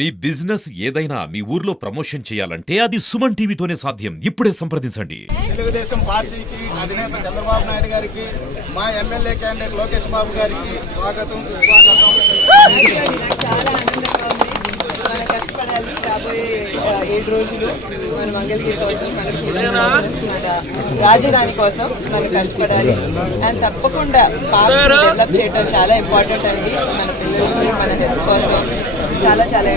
మీ business ఏదైనా మీ ఊర్లో promotion చేయాలంటే అది సుమన్ టీవీతోనే సాధ్యం. ఇప్పుడే సంప్రదించండి. తెలుగుదేశం పార్టీకి అధినేత చంద్రబాబు నాయుడు గారికి మా ఎమ్మెల్యే క్యాండిడేట్ లోకేష్ బాబు గారికి స్వాగతం ఏడు రోజులు మన మంగళగిరి కోసం మన రాజధాని కోసం మనం కష్టపడాలి. అండ్ తప్పకుండా పార్క్ డెవలప్ చేయడం చాలా ఇంపార్టెంట్ అండి. మన కోసం చాలా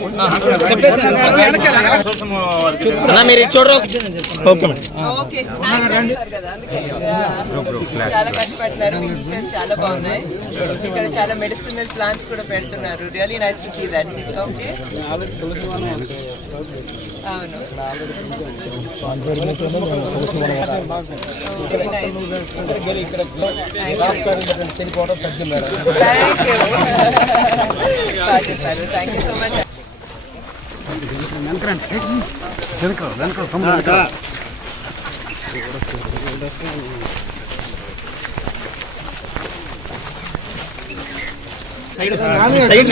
పెట్టాలి. ఓకేనా? ఓకే అందుకే. చాలా కష్టపడతారు విషయాలు చాలా బాగున్నాయి. ఇక్కడ చాలా మెడిసినల్ ప్లాంట్స్ కూడా పెడుతున్నారు. Really nice to see that okay అవును. థ్యాంక్ యూ సో మచ్ వెనకరండి వెనకరండి వెనక వెనక తొమ్మిది సైడ్